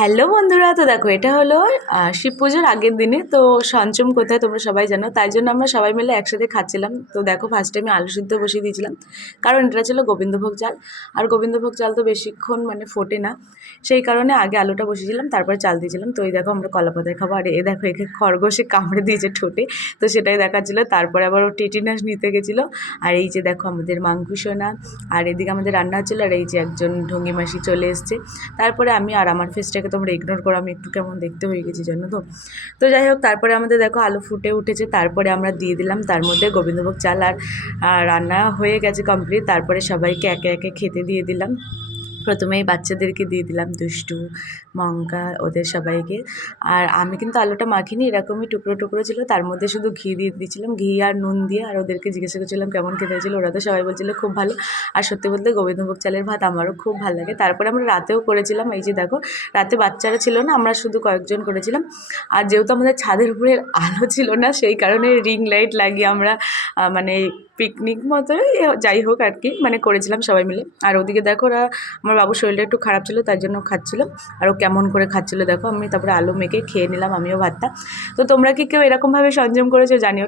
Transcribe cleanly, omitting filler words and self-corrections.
Hello বন্ধুরা, তো দেখো এটা হলো শিব পুজোর আগের দিনে। তো সঞ্চম কোথায় তোমরা সবাই জানো, তাই জন্য আমরা সবাই মিলে একসাথে খাচ্ছিলাম। তো দেখো ফার্স্টে আমি আলু সিদ্ধ বসিয়ে দিয়েছিলাম, কারণ এটা ছিল গোবিন্দভোগ চাল। আর গোবিন্দভোগ চাল তো বেশিক্ষণ মানে ফোটে না, সেই কারণে আগে আলুটা বসিয়েছিলাম, তারপরে চাল দিয়েছিলাম। তো এই দেখো আমরা কলাপাতায় খাবো, আর এ দেখো একে খরগোশে কামড়ে দিয়েছে ঠোঁটে, তো সেটাই দেখাচ্ছিলো। তারপরে আবার ও টেটিনাস নিতে গেছিলো। আর এই যে দেখো আমাদের মাংকুসোনা, আর এদিকে আমাদের রান্না হচ্ছিলো, আর এই যে একজন ঢঙ্গি মাসি চলে এসছে। তারপরে আমি আর আমার ফেসটাকে তোমরা ইগনোর করো, আমি একটু কেমন দেখতে হয়ে গেছি জানো তো। তো যাই হোক, তারপরে আমাদের দেখো আলু ফুটে উঠেছে, তারপরে আমরা দিয়ে দিলাম তার মধ্যে গোবিন্দভোগ চাল। আর রান্না হয়ে গেছে কমপ্লিট। তারপরে সবাইকে একে একে খেতে দিয়ে দিলাম। প্রথমেই বাচ্চাদেরকে দিয়ে দিলাম, দুষ্টু, মঙ্কা, ওদের সবাইকে। আর আমি কিন্তু আলুটা মাখিনি, এরকমই টুকরো টুকরো ছিল, তার মধ্যে শুধু ঘি দিয়ে দিয়েছিলাম, ঘি আর নুন দিয়ে। আর ওদেরকে জিজ্ঞাসা করছিলাম কেমন খেতে হয়েছিল, ওরা তো সবাই বলছিল খুব ভালো। আর সত্যি বলতে গোবিন্দভোগ চালের ভাত আমারও খুব ভালো লাগে। তারপরে আমরা রাতেও করেছিলাম, এই যে দেখো রাতে বাচ্চারা ছিল না, আমরা শুধু কয়েকজন করেছিলাম। আর যেহেতু আমাদের ছাদের উপরে আলো ছিল না, সেই কারণে রিং লাইট লাগিয়ে আমরা মানে পিকনিক মতোই যাই হোক আর কি মানে করেছিলাম সবাই মিলে। আর ওদিকে দেখো ওরা, আমার বাবুর শরীরটা একটু খারাপ ছিল, তার জন্য খাচ্ছিল। আর ও কেমন করে খাচ্ছিল দেখো। আমি তারপরে আলু মেখে খেয়ে নিলাম আমিও ভাতটা। তো তোমরা কি কেউ এরকমভাবে সংযম করেছো জানিও।